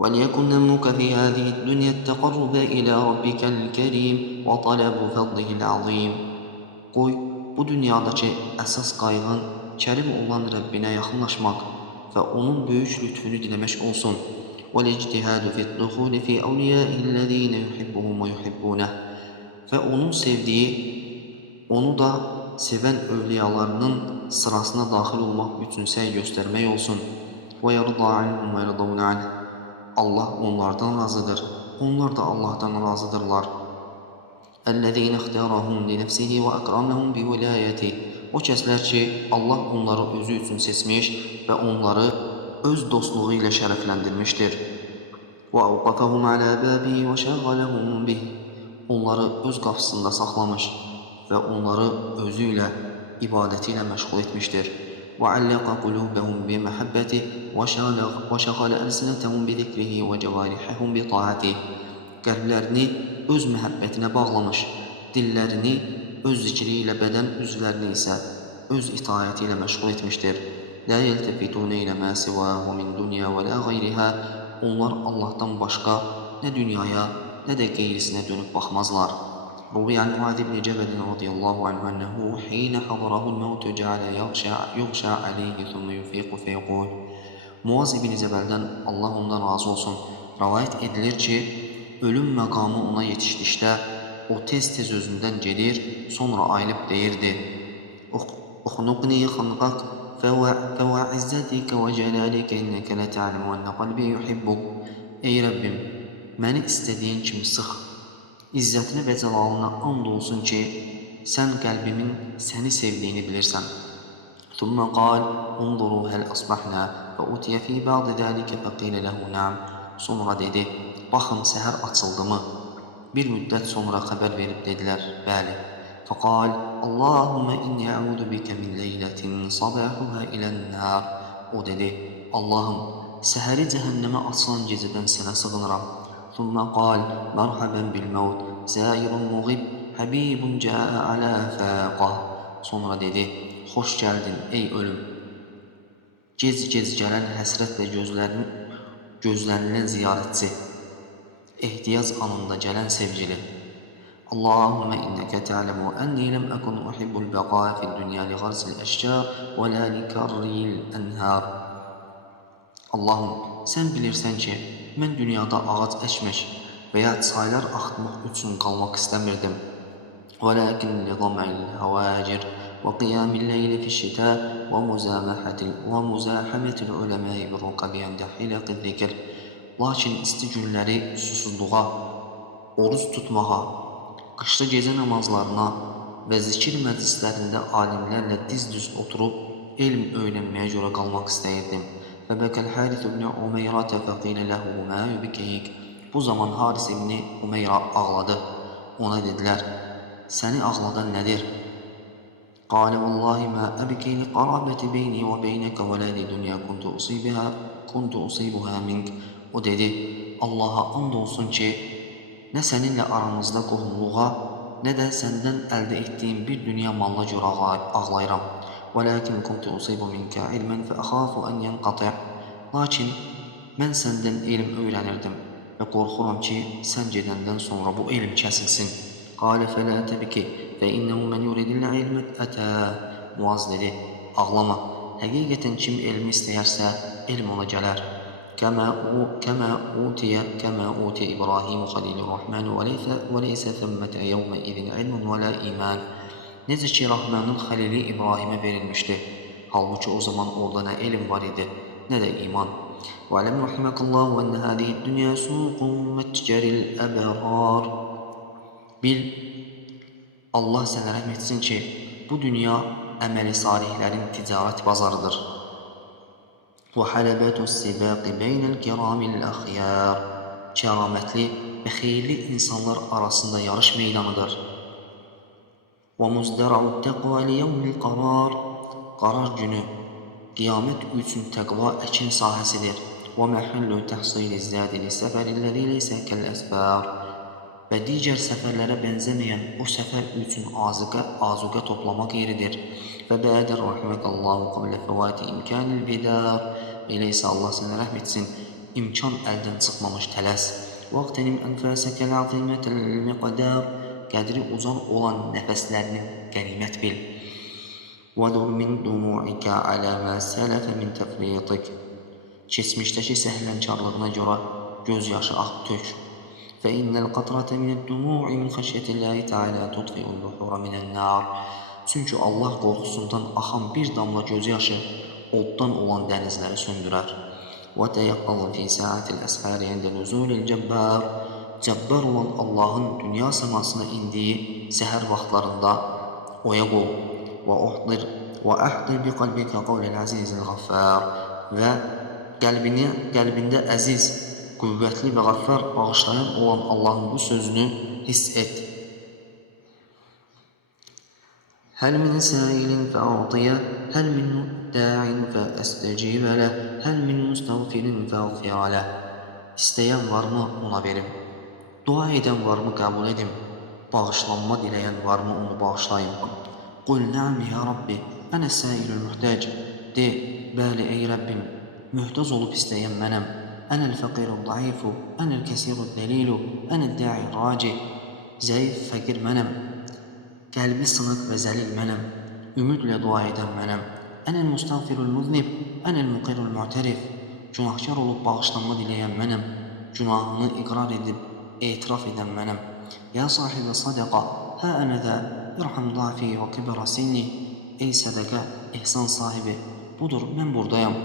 وَلْيَكُنْ هَمُّكَ فِي هَذِهِ الدُّنْيَا التَّقَرُّبَ إِلَى رَبِّكَ الْكَرِيمِ وَطَلَبُ فَضْلِهِ الْعَظِيمِ. Qoy, bu dünyadakı əsas qayğın Kərim olan Rəbbinə yaxınlaşmaq və onun böyük lütfünü diləmək olsun. وَالْاِجْتِهَادُ فِي الدُّخُولِ فِي أَوْلِيَائِهِ الَّذ۪ينَ يُحِبُّهُمْ وَيُحِبُّونَهُ. Və onun sevdiyi, onu da sevən övliyalarının sırasına daxil olmaq üçün səy göstərmək olsun. وَيَرْضَى عَنْهُمْ وَيَرْضَوْنَ عَنْهُ. Allah onlardan razıdır, onlar da Allah'tan razıdırlar. اَلَّذ۪ينَ اخْتَارَهُمْ لِنَفْسِهِ وَاَكْرَمَهُمْ بِوِلَايَتِهِ. O kəslər ki, Allah onları özü üçün seçmiş və onları öz dostluğu ilə şərəfləndirmişdir. وَاَوْقَفَهُمْ عَلَى بَابِهِ وَشَغَلَهُمْ بِهِ. Onları öz qapısında saxlamış və onları özü ilə, ibadəti ilə məşğul etmişdir. وَعَلَّقَ قُلُوبَهُمْ بِمَحَبَّتِهِ وَشَغَلَ أَلْسِنَتَهُمْ بِذِكْرِهِ وَجَوَارِحَهُمْ بِطَاعَتِهِ. Qəlblərini öz məhəbbətinə bağlamış, dillərini öz zikri ilə, bədən üzvlərini isə öz itaəti ilə məşğul etmişdir. لَا يَلْتَفِتُونَ إِلَى مَا سِوَاهُ مِنْ دُنْيَا وَلَا غَيْرِهَا. Onlar Allah'tan başqa nə dünyaya, nə də qeyrisinə dönüb baxmazlar. روي عن معاذ بن جبل رضي الله عنه أنه حين حضره الموت جعل يغشى عليه ثم يفيق فيقول. Muaz ibn Cəbəldən Allah ondan razı olsun, rivayət edilir ki, ölüm məqamı ona yetişdikdə o tez-tez özündən gedir, sonra ayılıb deyirdi: "Uxnuqni xanqaq fəvəizzatika və cəlalika innəkə lətə'ləmu ənə qalbi yuhibbuk." Ey Rəbbim, məni istədiyin kimi sıx. İzzətinə və cəlalına and olsun ki, sən qəlbimin səni sevdiyini bilirsən. ثم قال انظروا هل أصبحنا فأتي في بعض ذلك فقيل له نعم. Sonra dedi, baxın səhər açıldımı? Bir müddət sonra xəbər verib dedilər, bəli. فقال اللهم إني أعوذ بك من ليلة صباحها إلى النار. O dedi, Allahım, səhəri cəhənnəmə açılan gecədən sənə sığınıram. ثم قال مرحبا بالموت زائر مغib حبيب جاء على فاقه. Sonra dedi, xoş gəldin ey ölüm, gec-gec gələn həsrətlə gözlənilən ziyarətçi, ehtiyac anında gələn sevgili. Allahümme inneke ta'lemu enni lem ekun uhibbul beqaa fid dünya li gharsil eşcar və la li karril enhar. Allahım, sən bilirsən ki, mən dünyada ağac əkmək və ya çaylar axıtmaq üçün qalmaq istəmirdim. وَلَكِنْ لِضَمْعِ الْهَوَاجِرِ وَقِيَامِ اللَّيْلِ فِي الشِّتَاءِ وَمُزَاحَمَةِ الْعُلَمَاءِ بِالرُّكَبِ عِنْدَ حِلَقِ الذِّكْرِ. Lakin isti günləri susuzluğa, oruç tutmağa, qışda gecə namazlarına və zikir məclislərində alimlərlə diz-düz oturub elm öyrənməyə görə qalmaq istəyirdim. فَبَكَى الْحَارِثُ بْنُ عُمَيْرَةَ فَقِيلَ لَهُ مَا يُبْكِيكَ. Bu zaman Haris ibn Umeyra ağladı. Ona dedilər, səni ağladan nədir? قال والله ما أبكي لقرابة بيني وبينك ولا لدنيا كنت أصيبها منك. O dedi, Allah'a and olsun ki, nə səninlə aramızda qohumluğa, nə də səndən əldə etdiyim bir dünya malla görə ağlayıram. وَلَكِنْ كُنْتُ أُصِيبُ مِنْكَ عِلْمًا فَأَخَافُ أَنْ يَنْقَطِعَ. Lakin mən səndən elm öyrənirdim və qorxuram ki, sən gedəndən sonra bu elm kəsilsin. قال فلا تبكي فإنه من يريد العلم أتاه. Muaz dedi, ağlama, həqiqətən kim elmi istəyərsə, elm ona gələr. كما أوتي إبراهيم خليل الرحمن وليس ثمة يومئذ علم ولا إيمان. Necə ki, Rahmanın xəlili İbrahimə verilmişdi. Halbuki o zaman orada nə elm var idi, nə də iman. وَعَلَمْ رَحِمَكَ اللّٰهُ وَأَنَّ هَذِهِ الدُّنْيَا سُوقٌ مَتْجَرِ الْأَبْرَارِ. Bil, Allah sənə rəhm etsin ki, bu dünya əməli salihlərin ticarət bazarıdır. وَحَلَبَةُ السِّبَاقِ بَيْنَ الْكِرَامِ الْأَخْيَارِ. Kəramətli və xeyirli insanlar arasında yarış meydanıdır. وَمُزْدَرَعُ التَّقْوَى لِيَوْمِ الْقَرَارِ. Qarar günü, qiyamət üçün təqva əkin sahəsidir. وَمَحَلُّ تَحْصِيلِ الزَّادِ لِسَفَرِ الَّذِي لَيْسَ كَالْأَسْفَارِ. Və digər səfərlərə bənzəməyən o səfər üçün azuqə toplamaq yeridir. فَبَادِرْ رَحِمَكَ اللّٰهُ قَبْلَ فَوَاتِ إِمْكَانِ الْبِدَارِ. Elə isə Allah sənə rəhm etsin, imkan əldən çıxmamış tələs. Vaqtənim ənfəsəkəl azimətəl miqdar, qədri ucan olan nəfəslərinin qənimət bil. وَدُرْ مِنْ دُمُوعِكَ عَلَى مَا سَلَفَ مِنْ تَفْرِيطِكَ, keçmişdəki səhlənkarlığına görə gözyaşı tök. فَإِنَّ الْقَطْرَةَ مِنَ الدُّمُوعِ مِنْ خَشْيَةِ اللّٰهِ تَعَالَى تُطْفِئُ الْبُحُورَ مِنَ النَّارِ. Çünki Allah qorxusundan axan bir damla gözyaşı oddan olan dənizləri söndürər. وَتَيَقَّظَ فِي سَاعَةِ الْأَسْحَارِ عِنْدَ نُزُولِ الْجَبَّارِ, Cəbbər olan Allahın dünya səmasına indiyi səhər vaxtlarında oyaq ol. وَأَحْضِرْ بِقَلْبِكَ قَوْلَ الْعَزِيزِ الْغَفَّارِ, və qəlbində əziz, qüvvətli və qəffar bağışlayan olan Allahın bu sözünü hiss et. هَلْ مِنْ سَائِلٍ فَأُعْطِيَهُ هَلْ مِنْ دَاعٍ فَأَسْتَجِيبَ لَهُ هَلْ مِنْ مُسْتَغْفِرٍ فَأَغْفِرَ لَهُ. İstəyən varmı ona verim? Dua edən varmı qəbul edim? Bağışlanma diləyən varmı onu bağışlayım? قُلْ نَعَمْ يَا رَبِّ أَنَا السَّائِلُ الْمُحْتَاجِ, de, bəli ey Rəbbim, mühtac olub istəyən mənəm. أَنَا الْفَقِيرُ الضَّعِيفُ أَنَا الْكَسِيرُ الذَّلِيلُ أَنَا الدَّاعِ الرَّاجِ, zəif, fəqir mənəm. Qəlbi sınıq və zəlil mənəm. Ümidlə dua edən mənəm. أَنَا الْمُسْتَغْفِرُ الْمُذْنِبُ أَنَا الْمُقِرُّ الْمُعْتَرِفُ, günahkar olub bağışlanma diləyən mənəm. Günahını iqrar edib etiraf edən mənəm. Ya sahibə sadaqa, hə ənə də, irham dafi və kibra sinni, ey sədəqə, ehsan sahibi, budur, mən buradayam.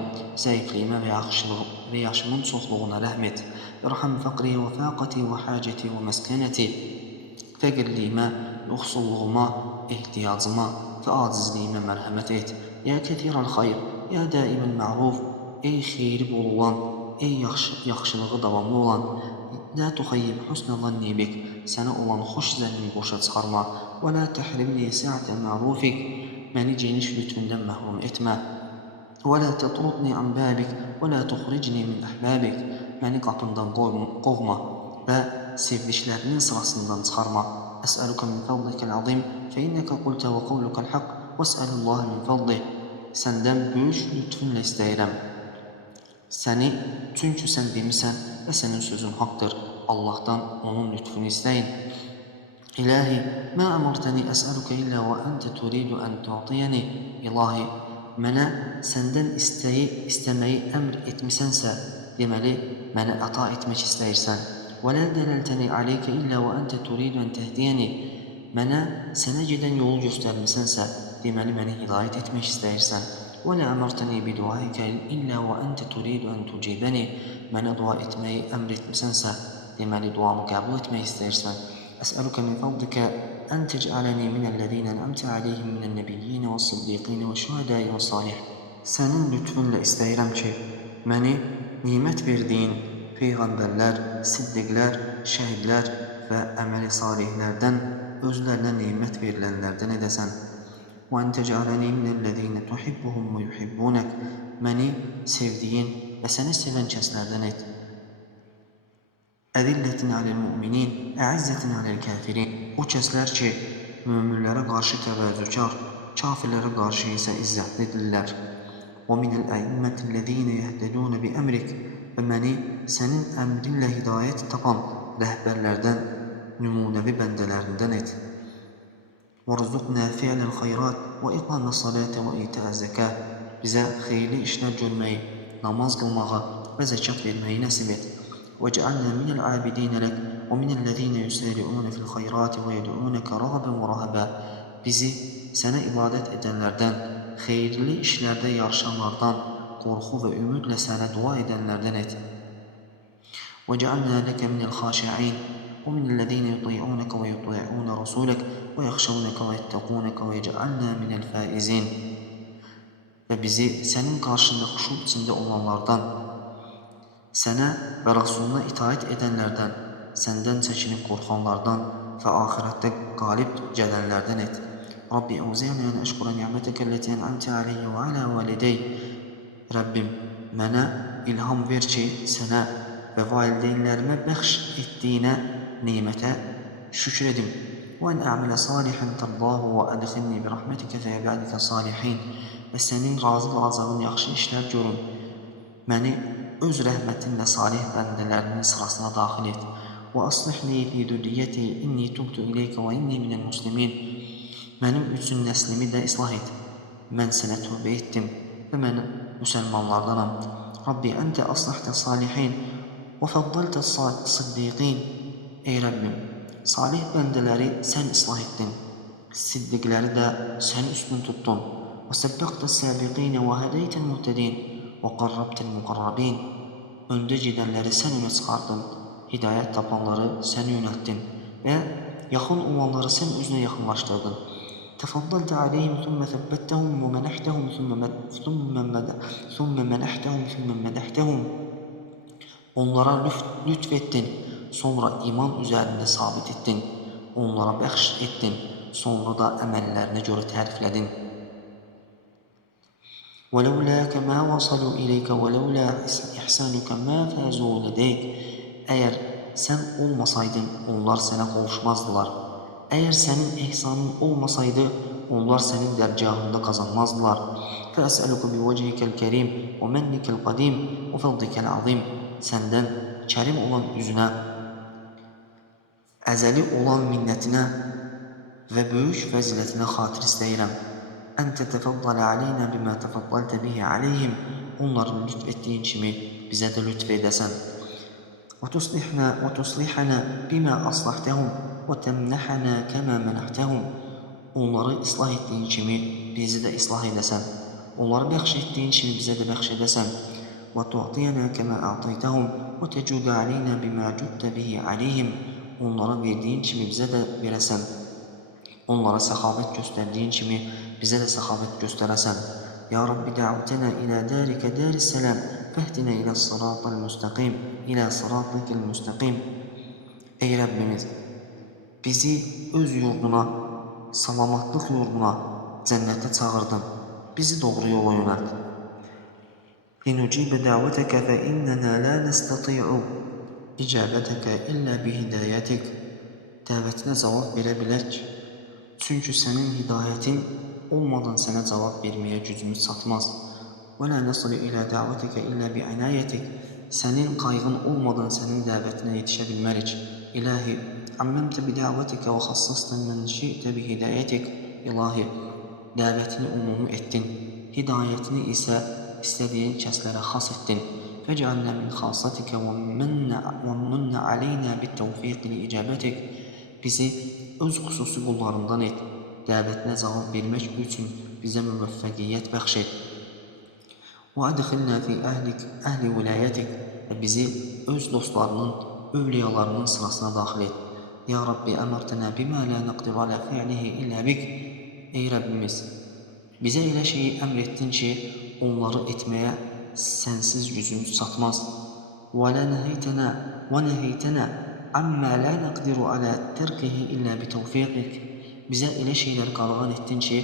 Zəifliyimə və yaşımın çoxluğuna rəhm et. İrham fəqri və fəqəti və həcəti və məskənəti, fəqirliyimə, yoxsulluğuma, ehtiyacıma və acizliyimə mərhəmət et. Ya kətirəl xayr, ya daiməl məruf, ey xeyri bol olan, ey yaxşılığı davamlı olan. La tuxayyib husnə zanni bik, sənə olan xoş zənnini boşa çıxarma. Və la təhrimni sə'ətə mərufik, məni geniş lütfündən məhrum etmə. Və la tətrudni an bəbik, və la tuxricni min əhbəbik, məni qapından qovma və sevdiklərinin sırasından çıxarma. Əsəlükə min fəzlikəl azim, fə innəkə qultə və qavlukəl haqq, və əsəlullahi min fəzlih, səndən böyük lütfünlə istəyirəm. Səni, çünki sən demisən və sənin sözün haqdır. Allahdan onun lütfünü istəyin. İlahi, mə əmərtəni əsəlükə illə və əntə turidu ən tu'tiyəni. İlahi, mənə səndən istəməyi əmr etmisənsə, deməli, mənə əta etmək istəyirsən. Və lə dələltəni aleykə illə və əntə turidu ən təhdiyəni. Mənə sənə gedən yolu göstərmisənsə, deməli, məni hidayət etmək istəyirsən. Və lə əmərtəni biduaikə illə və əntə turidu ən tucibəni. Mənə dua etməyi əmr etmisənsə, deməli, duamı qəbul etmək istəyirsən. Əsəlükə min fəzlikə ən tec'aləni minəl-ləzīnə ən'amtə aleyhim minən-nəbiyyinə və sıddiqinə və şühədəyi və salih. Sənin lütfunla istəyirəm ki, məni nimət verdiyin peyğəmbərlər, siddiqlər, şəhidlər və əməli salihlərdən, özlərinə nimət verilənlərdən edəsən. Və ən tec'aləni minəl-ləzīnə tuhibbuhum və yuhibbunək, məni sevdiyin və səni sevən kəslərdən et. Əzillətin aləl-mü'minin, əizzətin aləl-kəfirin, o kəslər ki, möminlərə qarşı təvəzzükar, kafirlərə qarşı isə izzətlidirlər. Və minəl-əimmətil-ləzīnə yəhtədunə bi əmrik, və məni sənin əmrinlə hidayət tapan rəhbərlərdən, nümunəvi bəndələrindən et. وَرْزُقْنَا فِعْلَ الْخَيْرَاتِ وَإِقَامَ الصَّلَاةِ وَإِيتَاءَ الزَّكَاةِ, bizə xeyirli işlər görməyi, namaz qılmağı və zəkat verməyi nəsib et. وَجَعَلْنَا مِنَ الْعَابِدِينَ لَكَ وَمِنَ الَّذِينَ يُسَارِعُونَ فِي الْخَيْرَاتِ وَيَدْعُونَكَ رَغَبًا وَرَهَبًا, bizi sənə ibadət edənlərdən, xeyirli işlərdə yarışanlardan, qorxu və ümidlə sənə dua edənlərdən et. وَجَعَلْنَا لَكَ مِنَ الْخَاشِعِينَ وَمِنَ الَّذِينَ يُطِيعُونَكَ وَيُطِيعُونَ رَسُولَكَ وَيَخْشَوْنَكَ وَيَتَّقُونَكَ وَيَجْعَلْنَا مِنَ الْفَائِزِينَ, və bizi sənin qarşında xuşu içində olanlardan, sənə və Rasuluna itaət edənlərdən, səndən çəkinib qorxanlardan və axirətdə qalib gələnlərdən et. Rabbi əvzəni ən əşqura ni'mətəkə ləti ən'amtə aleyyə və alə validey, Rəbbim, mənə ilham ver ki, sənə və valideynlərimə bəxş etdiyinə nimətə şükür edim. Və ən əmələ salihən tərdahu və ədxilni bi rəhmətikə və ibadikə salihin, və sənin razı qalacağın yaxşı işlər görün, məni öz rəhmətinlə salih bəndələrinin sırasına daxil et. Və aslihli fi dünyəti inni tubtu ileykə və inni minəl muslimin. Mənim üçün nəslimi də islah et. Mən sənə tövbə etdim və mən müsəlmanlardanam. Rabbi, əntə aslahdə salihin və fəddəltə siddiqin. Ey Rəbbim, salih bəndələri sən islah etdin, siddiqləri də sən üstün tutdun. Və səbbəqtə səbiqinə və hədəytəl muhtədin və qarrabtəl müqarrabin. Öndə gedənləri sən önə çıxardın, hidayət tapanları sən yönətdin və yaxın olanları sən özünə yaxınlaşdırdın. Təfaddaltə aleyhim thumma səbbəttəhum və mənəhtəhum thumma mənəhtəhum. Onlara lütf etdin, sonra iman üzərində sabit etdin, onlara bəxş etdin, sonra da əməllərinə görə təriflədin. وَلَوْلَاكَ مَا وَصَلُوا إِلَيْكَ وَلَوْلَا إِحْسَانُكَ مَا فَازُوا لَدَيْكَ. Əgər sən olmasaydın, onlar sənə qovuşmazdılar. Əgər sənin ehsanın olmasaydı, onlar sənin dərgahında qazanmazdılar. فَأَسْأَلُكَ بِوَجْهِكَ الْكَرِيمِ وَمَنِّكَ الْقَدِيمِ وَفَضْلِكَ الْعَظِيمِ. Səndən kərim olan üzünə, əzəli olan minnətinə və böyük fəzilətinə xatir istəyirəm. Əntə təfəddələ aleyna bimə təfəddəltə bihi aleyhim. Onların lütf etdiyin kimi bizə də lütf edəsən. Və tuslihənə bimə aslahtəhum və təmnəhənə kəmə mənəhtəhum. Onları islah etdiyin kimi bizi də islah edəsən. Onları bəxş etdiyin kimi bizə də bəxş edəsən. Və tu'tiyənə kəmə a'taytəhum və təcudə aleyna bimə cüddə bihi aleyhim. Onlara verdiyin kimi bizə də verəsən. Onlara səxavət göstərdiyin kimi bizə də səxavət göstərəsən. Ya Rabbi, də'vtənə ilə dərikə dəris-sələm, fəhdinə ilə sıratal müstəqim, ilə sıratikil müstəqim. Ey Rəbbimiz, bizi öz yurduna, salamatlıq yurduna, cənnətə çağırdın. Bizi doğru yola yönəlt. İnucibə dəvətəkə fə innənə lə nəstəti'u icabətəkə illə bihidayətik. Dəvətinə cavab verə bilək. Çünki sənin hidayətin olmadan sənə cavab verməyə gücümüz çatmaz. Və lə nəsli ilə dəvətəkə illə bi'inayətik. Sənin qayğın olmadan sənin dəvətinə yetişə bilmərik. İlahi, əmməmtə bidəvətəkə və xassastan mən şi'tə bihidayətik. İlahi, dəvətini umumi etdin, hidayətini isə istədiyin kəslərə xas etdin. Fəcəalnə min xasatikə və münnə aleynə bittəvfiq li icabətik. Bizi öz xüsusi qullarından et. Dəvətinə cavab vermək üçün bizə müvəffəqiyyət bəxş et. Və ədxilnə fi əhli vilayətik. Və bizi öz dostlarının, övliyalarının sırasına daxil et. Ya Rabbi, əmərtənə bimə lə nəqdir alə fi'lihi illə bik. Ey Rəbbimiz, bizə elə şeyi əmr etdin ki, onları etməyə sənsiz gücümüz çatmaz. Və lə nəhəytənə əmmə lə nəqdiru alə tərkihi illə bitəvfiqik. Bizə elə şeylər qadağan etdin ki,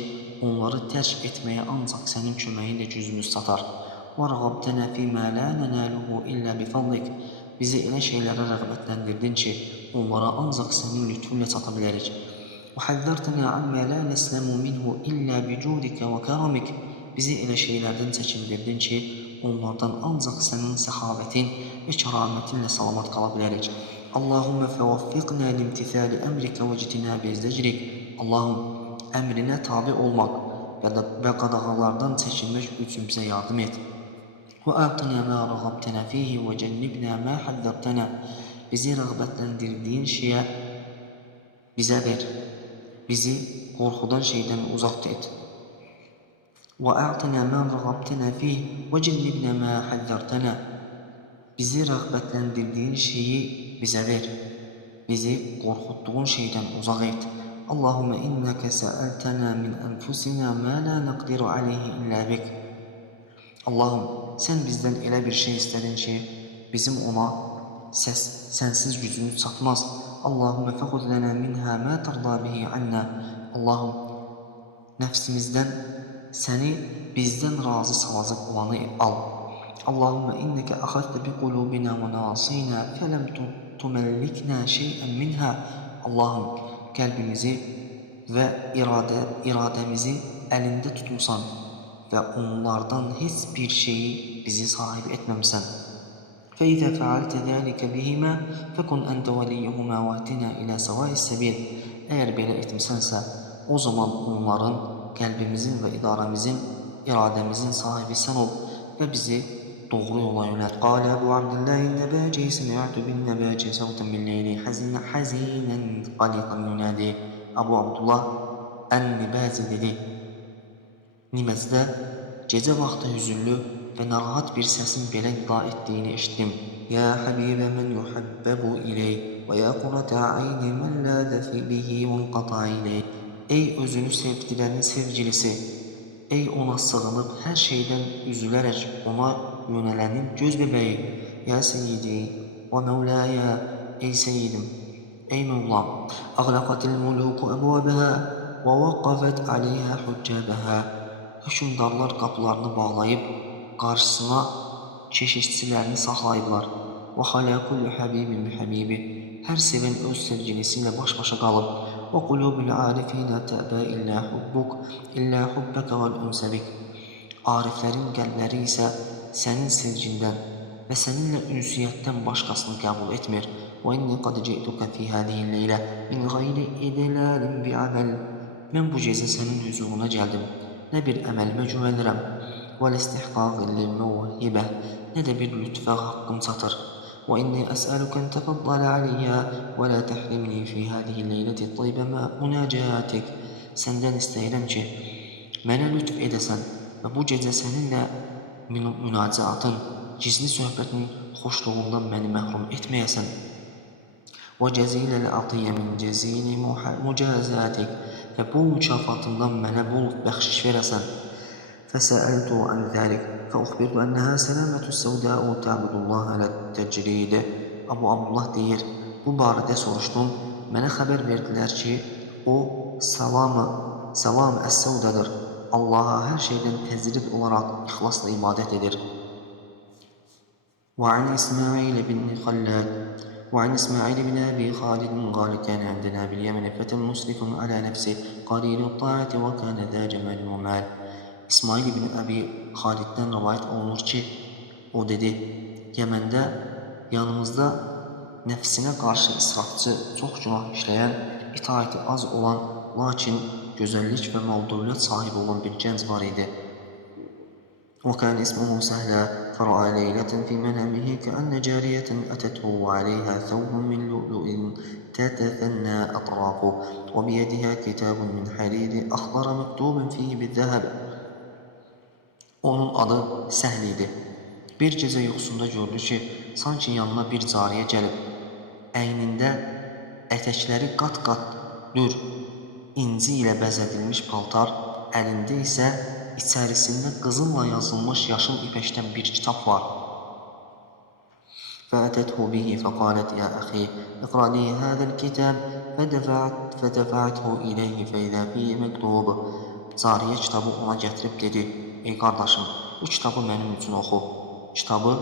onları tərk etməyə ancaq sənin köməyinlə gücümüz çatar. Və rəğabtənə fīmə lə nənəluhu illə bifadlik. Bizi elə şeylərə rəğbətləndirdin ki, onlara ancaq sənin lütfunlə çata bilərik. Və həzzərtənə əmmə lə nəsləmu minhu illə bicudikə və kəramik. Bizi elə şeylərdən çəkindirdin ki, onlardan ancaq sənin səxavətin və kəramətinlə salamat qala bilərik. Allahümmə fəvəffiqnə limtithəli əmrikə və citinəbi zəcrik. Allahım, əmrinə tabi olmaq və qadağalardan çəkinmək üçün bizə yardım et. Və əqtinə mə rəğabtənə fihi və cənnibnə mə həddərtənə. Bizi rəğbətləndirdiyin şeyə bizə ver. Bizi qorxudan şeydən uzaq et. Və əqtinə mə rəğabtənə fihi və cənnibnə mə həddərtənə. Bizi rəğbətləndirdiyin şeyi bizə ver. Bizi qorxutduğun şeydən uzaq et. Allahümmə innəkə səəltənə min ənfusinə mə lə nəqdiru aleyhi illə bik. Allahım, sən bizdən elə bir şey istədin ki, bizim ona sənsiz gücümüz çatmaz. Allahümmə fəxud lənə minhə mə tərdə bihi annə. Allahım, nəfsimizdən səni bizdən razı salacaq olanı al. Allahümmə innəkə əxəzdə bi qulubinə və nasinə fələm tüməlliknə şeyən minhə. Allahım, qəlbimizi və iradəmizi əlində tutmusan və onlardan heç bir şeyi bizi sahib etməmsən. فإذا فعلت ذلك بهما فكن أنت وليهما وأهدنا إلى سواء السبيل. Eğer belə etmisənsə, o zaman onların, qəlbimizin və iradəmizin sahibi sən ol və bizi doğru yola yönət. Qalə Əbu Abdillahin Nəbəci semi'tu bin Nəbəci savtan bil leyli hazinən qaliqan yunadi. Əbu Abdullah Ən-Nəbəci dedi: Niməcdə gecə vaxtı hüzünlü və narahat bir səsin belə nida etdiyini eşitdim. Ya Habibə mən yuhabbəbu iley və ya qurrətə ayni mən lədə bihi munqata iley. Ey özünü sevdirənin sevgilisi, ey ona sığınıb hər şeydən üzülərək ona yönələnin göz bebeği. Ya seyyidi və mevlaya, ey seyyidim, ey Mevlam. Ağlaqatil muluku əbvabəhə və vaqafət aleyhə hüccəbəhə. Hökümdarlar qapılarını bağlayıb, qarşısına keşişçilərini saxlayıblar. Və xalə kullu habibin bi habibi. Hər sevən öz sevgilisi ilə baş-başa qalıb. Və qulubil arifinə təbə illə hubbəkə vəl ünsəbik. Ariflərin qəlbləri isə sənin sevgindən və səninlə ünsiyyətdən başqasını qəbul etmir. Və inni qad ci'tukə fi hadihi leylə min gayri idlalin bi aməl. Mən bu gecə sənin hüzuruna gəldim. Nə bir əməlimə güvənirəm, və istihqaqin lil-mevhibə, nə də bir lütfə haqqım çatır. Və inni əsəlükən təfəddələ aliyyə, və la təhrimni fi hadihi leyləti taybə münacatik. Səndən istəyirəm ki, mənə lütf edəsən və bu gecə səninlə münacatın, gizli söhbətin xoşluğundan məni məhrum etməyəsən. Və cəziləl atiyyə min cəzili mücazatik. Və bu mükafatından mənə bol bəxşiş verəsən. Fəsəəltu an zəlik fəuxbirtu ənəhə sələmətü səvdəu təbudullaha ləd-təcrid. Əbu Abdullah deyir, bu barədə soruşdum, mənə xəbər verdilər ki, o salam əs-səvdədir, Allaha hər şeydən təcrid olaraq ixlasla ibadət edir. Və an İsmail ibn Xallad وعن إسماعيل بن أبي خالد قال كان عندنا باليمن فتى مسرف على نفسه قليل الطاعة وكان ذا جمال ومال. İsmail ibn Əbi Xaliddən rivayət olunur ki, o dedi, Yəməndə yanımızda nəfsinə qarşı israfçı, çox günah işləyən, itaəti az olan, lakin gözəllik və mal-dövlət sahibi olan bir gənc var idi. وكان اسمه سهلا فرأى ليلة في منامه كأن جارية أتته وعليها ثوب من لؤلؤ تتثنى أطرافه وبيدها كتاب من حرير أخضر مكتوب فيه بالذهب. Onun adı Səhl idi. Bir gecə yuxusunda gördü ki, sanki yanına bir cariyə gəlib, əynində ətəkləri qat-qat dür, inci ilə bəzədilmiş paltar, əlində isə içərisində qızılla yazılmış yaşıl ipəkdən bir kitab var. فأتته به فقالت يا أخي اقرأ لي هذا الكتاب فدفعته إليه فإذا فيه مكتوب. Cariyə kitabı ona gətirib dedi, ey qardaşım, bu kitabı mənim üçün oxu. Kitabı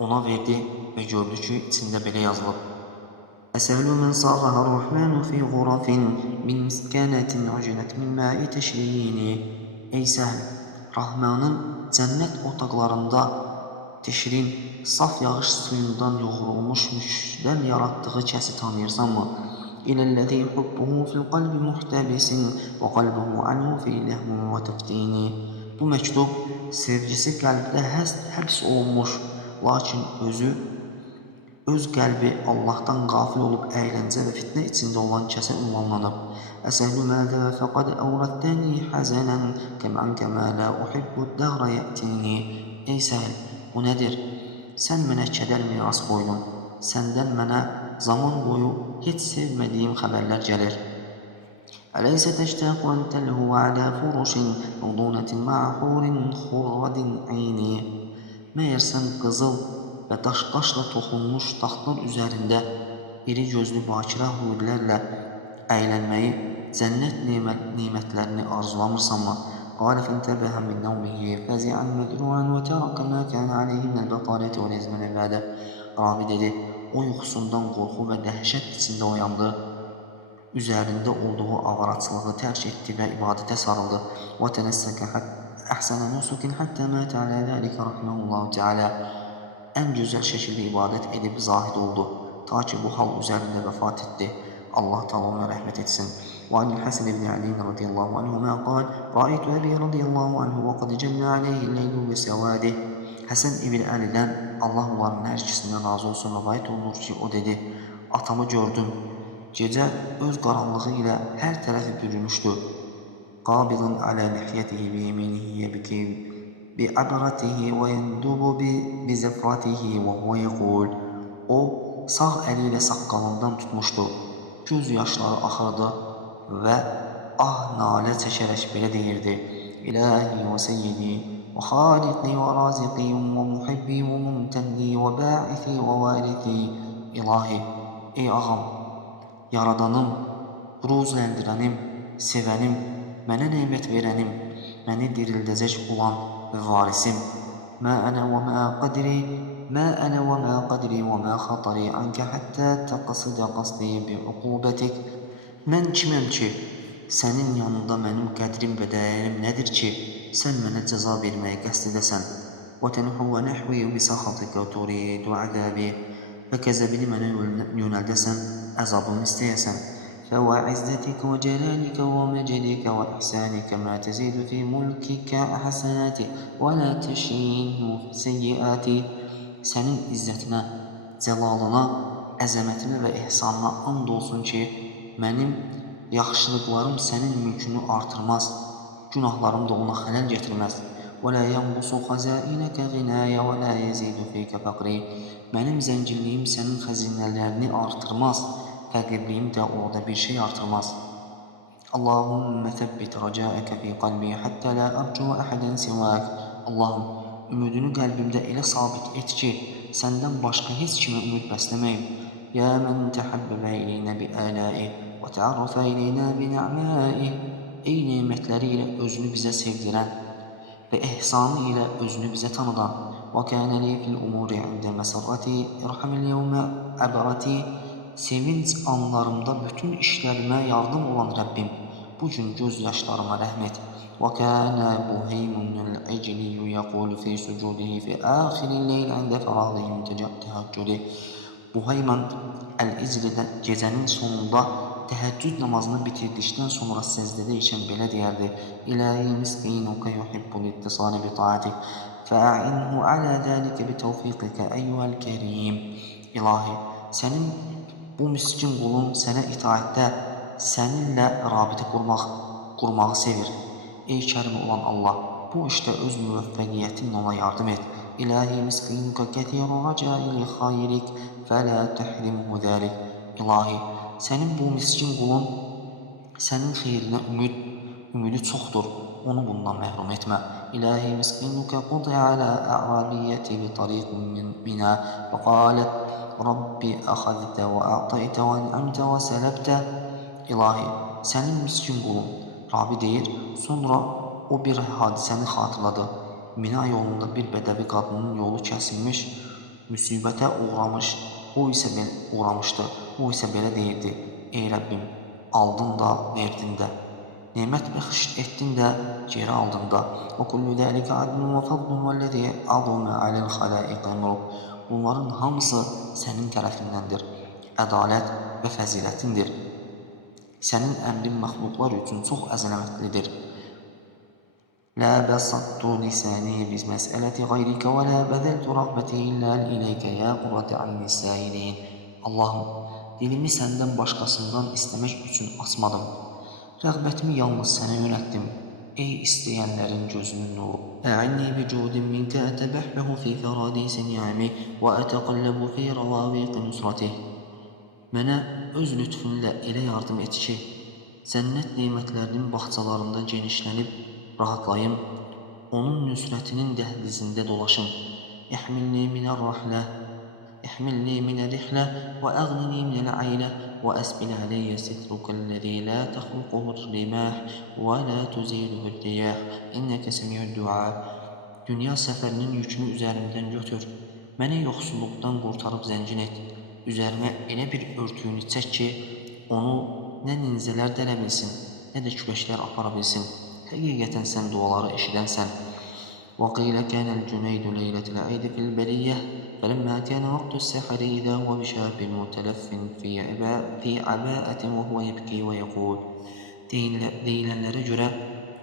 ona verdi və gördü ki, içində belə yazılıb. أسأل من صاغها الرحمن في غرف من مسكنة عجنت من ماء تشرين. Ey Səhl, Rahmanın cənnət otaqlarında teşrin, saf yağış suyundan yoğrulmuş müşdəm yaratdığı kəsi tanıyırsanmı? İləl-ləzi hubbuhu fil-qalbi muhtəbisin və qalbuhu anhu fi-ləhmun və təftini. Bu məktub sevgisi qəlbdə həbs olunmuş, lakin öz qəlbi Allahdan qafil olub əyləncə və fitnə içində olan kəsə ünvanlanıb. Əsəhlu mədə fəqad əvrəddəni həzənən kəmən kəmə lə uhibbud-dəhrə yətini. Ey Səhl, bu nədir? Sən mənə kədər miras qoydun. Səndən mənə zaman boyu heç sevmədiyim xəbərlər gəlir. Əleysə təştəqu ən təlhuvə alə furuşin mudunətin ma'hurin xurradin eyni. Məyər sən qızıl və daşqaşla toxunmuş taxtlar üzərində iri gözlü bakirə hurilərlə əylənməyi, cənnət nimətlərini arzulamırsanmı? قال فانتبه من نومه فزعا مذروعا وترك ما كان عليه من البطالة ولزم العبادة. Ravi dedi, o yuxusundan qorxu və dəhşət içində oyandı, üzərində olduğu avaraçlığı tərk etdi və ibadətə sarıldı. وتنسك أحسن نسك حتى مات على ذلك رحمه الله تعالى. ən gözəl şəkildə ibadət edib zahid oldu, ta ki bu hal üzərində vəfat etdi. Allah Teala ona rəhmət etsin. وعن الحسن بن علي رضي الله عنهما قال رأيت أبي رضي الله عنه وقد جن عليه الليل بسواده. Həsən ibn Əlidən Allah onların hər ikisindən razı olsun rivayət olunur ki, o dedi: atamı gördüm. Gecə öz qaranlığı ilə hər tərəfi bürümüşdü. Qabilun alə lihyətihi bi yeminihi yebki bi abratihi və yendubu bi zəfratihi və huve yəqul. O sağ əli ilə saqqalından tutmuşdu. Göz yaşları axırdı və nalə çəkərək belə deyirdi: İlahi və seyyidi və xaliqi və raziqi və muhibbi və mumtəndi və bə'ithi və varithi. İlahi, ey ağam, yaradanım, ruzləndirənim, sevənim, mənə neymət verənim, məni dirildəcək olan və varisim. Mə ənə və mə qədri və mə xatari ankə həttə təqsidə qasdi bi uqubətik. Mən kiməm ki, sənin yanında mənim qədrim və dəyərim nədir ki, sən mənə cəza verməyə qəsd edəsən. Və tənhu və nəhvi bi saxatika turidu əzəbi. Və qəzəbini mənə yönəldəsən, əzabımı istəyəsən. Fəvə izzətikə və cəlalikə və məcədikə və ihsanikə mə təzidu fi mulkikə həsənəti və lə təşinhu seyyiəti. Sənin izzətinə, cəlalına, əzəmətinə və ihsanına and olsun ki, mənim yaxşılıqlarım sənin mülkünü artırmaz, günahlarım da ona xələl gətirməz. Və lə yənqusu xəzainəkə ğinəyə və lə yəzidu fikə fəqri. Mənim zənginliyim sənin xəzinələrini artırmaz, fəqirliyim də orada bir şey artırmaz. Allahümmə təbbit rəcəəkə fi qalbi həttə lə ərcu əhədən sivək. Allahım, ümidini qəlbimdə elə sabit et ki, səndən başqa heç kimə ümid bəsləməyim. Ya mən təhəbbəbə ileynə bi ələi və təarrufə ileynə bi nə'məi. Ey neymətləri ilə özünü bizə sevdirən və ehsanı ilə özünü bizə tanıdan. Və kənə li fil umuri ində məsarrati irhamil yevmə əbərati. Sevinç anlarımda bütün işlərimə yardım olan Rəbbim, bugün göz yaşlarıma rəhm et. وكان بهيم العجلي يقول في سجوده في آخر الليل عند فراغه من تهجده. Buhayman el-İcli'də gecənin sonunda təhəccüd namazını bitirdikdən sonra səzdədə ikən belə deyərdi: İlahi miskinuka yuhibbul ittisali bi ta'atik fa'inhu ala zalika bi tawfiqika eyyuhel kerim. İlahi, sənin bu miskin qulun sənə itaətdə səninlə rabitə qurmağı sevir. Ey kərim olan Allah, bu işdə öz müvəffəqiyyətinlə ona yardım et. İlahi miskinuka kəthiru rəcai li xayrik fələ təhrimhu zəlik. İlahi, sənin bu miskin qulun sənin xeyrinə ümidi çoxdur, onu bundan məhrum etmə. İlahi miskinuka qudi alə ə'rabiyyəti bi tariqin minə və qalət Rabbi əxəztə və ə'taytə və ənəmtə və sələbtə. İlahi, sənin miskin qulun, Rabi deyir, sonra o bir hadisəni xatırladı. Mina yolunda bir bədəvi qadının yolu kəsilmiş, müsibətə uğramışdı. O isə belə deyirdi: Ey Rəbbim, aldın da, verdin də. Nemət bəxş etdin də, geri aldın da. Və kullu zəlikə adlun və fadlun vəlləzi azumə aləl xaləiq əmruk. Bunların hamısı sənin tərəfindəndir. Ədalət və fəzilətindir. Sənin əmrin məxluqlar üçün çox əzəmətlidir. Lə bəsattu lisəni biz məsələti qayrikə və lə bəzəltu rəğbəti illə iləykə yə qurrati ayni səilin. Allahım, dilimi səndən başqasından istəmək üçün açmadım. Rəğbətimi yalnız sənə yönəltdim. Ey istəyənlərin gözünün nuru. Ə'inni bi cudin minkə ətəbəhbəhu fi fəradisi ni'ami və ətəqəlləbu fi rəvaviqi nusratih. Mənə öz lütfunla elə yardım et ki, cənnət neymətlərinin bağçalarında genişlənib rahatlayım, onun nüsrətinin dəhlizində dolaşım. İhmilni minə rihlə və əğnini minəl aylə və əsbil aleyyə sitrukəl-ləzi lə təxluquhur rimah və lə tuziluhur riyah innəkə səmiyyud dua. Dünya səfərinin yükünü üzərimdən götür, məni yoxsulluqdan qurtarıb zəngin et. Üzərimə elə bir örtüyünü çək ki, onu nə ninzələr dələ bilsin, nə də küləklər apara bilsin. Həqiqətən sən duaları eşidənsən. وقيل كان الجنيد ليلة العيد في البرية فلما كان وقت السحر إذا هو بشاب متلف في عباءة وهو يبكي ويقول. Deyilenlere göre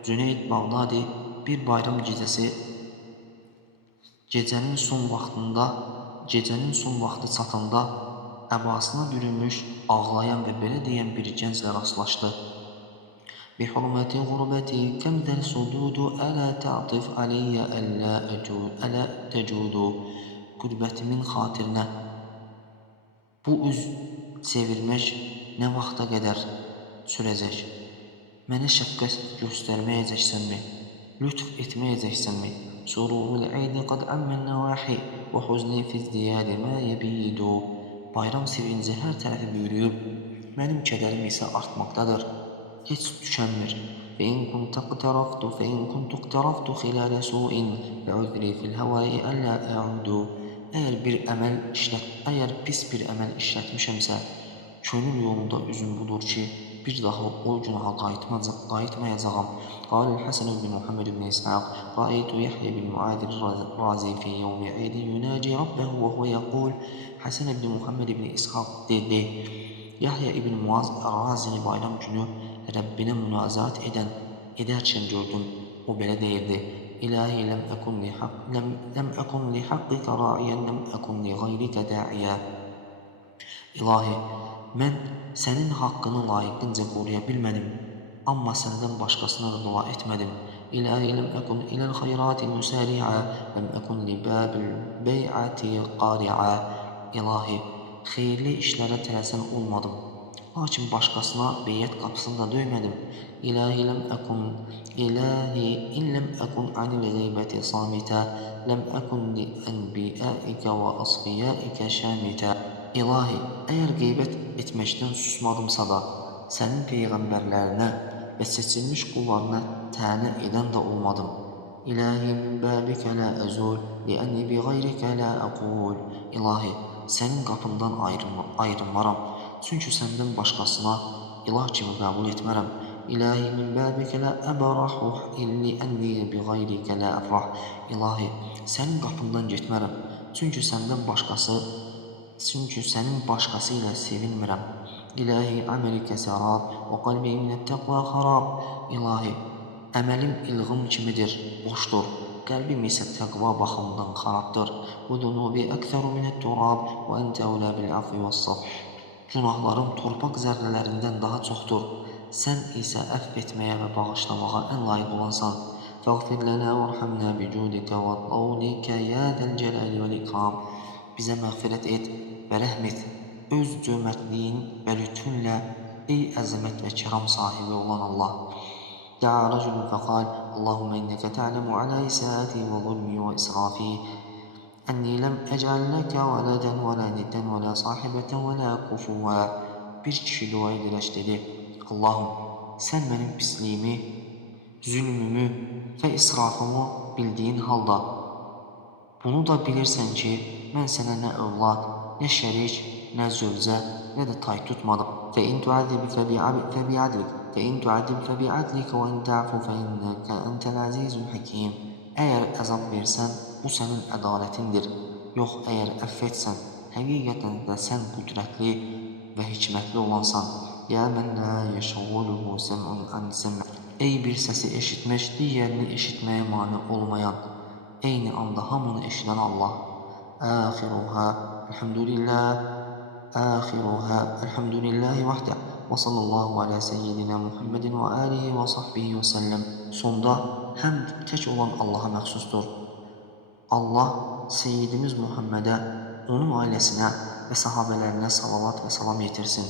Cüneyd Bağdadi bir bayram gecəsi gecenin son vaxtı çatanda əbasına bürünmüş, ağlayan və belə deyən bir gənclə rastlaşdı. بحرمة غربتي كم ذا الصدود ألا تعطف علي ألا تجود. Qürbetimin xatirinə bu üz çevirmək nə vaxta qədər sürəcək? Mənə şəfqət göstərməyəcəksənmi? Lütf etməyəcəksənmi? Sururul eydi qad ammen nəvahi və huzni fi izdiyadi mə yebidu. Bayram sevinci hər tərəfi bürüyüb, mənim kədərim isə artmaqdadır, heç tükənmir. فإن كنت اقترفت خلال سوء فعذري في الهواء ألا أعود. Əgər pis bir əməl işlətmişəmsə, könül yolunda üzüm budur ki, bir daha o günaha qayıtmayacağam. قال الحسن بن محمد بن إسحاق رأيت يحيى بن معاذ الرازي في يوم عيد يناجي ربه وهو يقول. Hasan ibn Muhammed ibn İshaq dedi, Yahya ibn Muaz Razini bayram günü Rəbbinə münazaat edərkən gördüm. O belə deyirdi: İlahi ləm əkun li haqqika ra'iyən, ləm əkun li qayrika da'iyə. İlahi, mən sənin haqqını layiqincə qoruya bilmədim, amma səndən başqasına da dua etmədim. İlahi ləm əkun iləl xayrati müsari'a, ləm əkun li babil bey'ati qari'a. İlahi, xeyirli işlərə tələsən olmadım, lakin başqasına beyyət qapısını da döymədim. İlahi illəm əkun anil qeybəti samitə, ləm əkun li ənbiyaikə və asfiyaikə şəmitə. İlahi, əgər qeybət etməkdən susmadımsa da, sənin peyğəmbərlərinə və seçilmiş qullarına tənə edən də olmadım. İlahi min bəbikə lə əzul, liənni bi qayrikə lə əqul. İlahi, sənin qapından ayrılmaram, çünki səndən başqasına ilah kimi qəbul etmərəm. İlahi min bəbikə lə əbərahu, liənni bi qayrikə lə əfrah. İlahi, sənin qapından getmərəm, çünki sənin başqası ilə sevinmirəm. İlahi əməlikə sərab, və qalbi minət təqva xarab. İlahi, əməlim ilğim kimidir, boşdur, qəlbim isə təqva baxımından xarabdır. Və dunubi əksəru minət turab, və əntə əvlə bil əfvi və safh. Günahlarım torpaq zərrələrindən daha çoxdur, sən isə əfv etməyə və bağışlamağa ən layiq olansan. Fəğfir lənə vərhəmnə bicudikə və lavnikə yə dəl-cələli vəl-ikram. Bizə məğfirət et və rəhm et, öz cömərtliyin və lütfunlə, ey əzəmət və kəram sahibi olan Allah. Də'a rəculun fəqal, Allahümmə innəkə tə'ləmu alə isəəti və zulmi və israfi, ənni ləm əcəl ləkə vələdən və lə niddən və lə sahibətən və lə kufuvə. Bir kişi dua edərək dedi, Allahım, sən mənim pisliyimi, zülmümü və israfımı bildiyin halda, bunu da bilirsən ki, mən sənə nə övlad, nə şərik, nə zövcə, nə də tay tutmadım. فإن تعذب فبعدلك وإن تعفو فإنك أنت العزيز الحكيم. Əgər əzab versən, bu sənin ədalətindir. Yox, əgər əfv etsən, həqiqətən də sən qüdrətli və hikmətli olansan. Ya mən lə yeşğuluhu səm'un an səm'ə. Ey bir səsi eşitmək, digərini eşitməyə mane olmayan, eyni anda hamını eşidən Allah. Elhamdülillahi vahdə və sallallahu alə seyyidina Muhammedin və alihi və sahbihi və səlləm. Sonda həmd tək olan Allaha məxsusdur. Allah Seyyidimiz Muhammedə, onun ailəsinə və sahabələrinə salavat və salam yetirsin.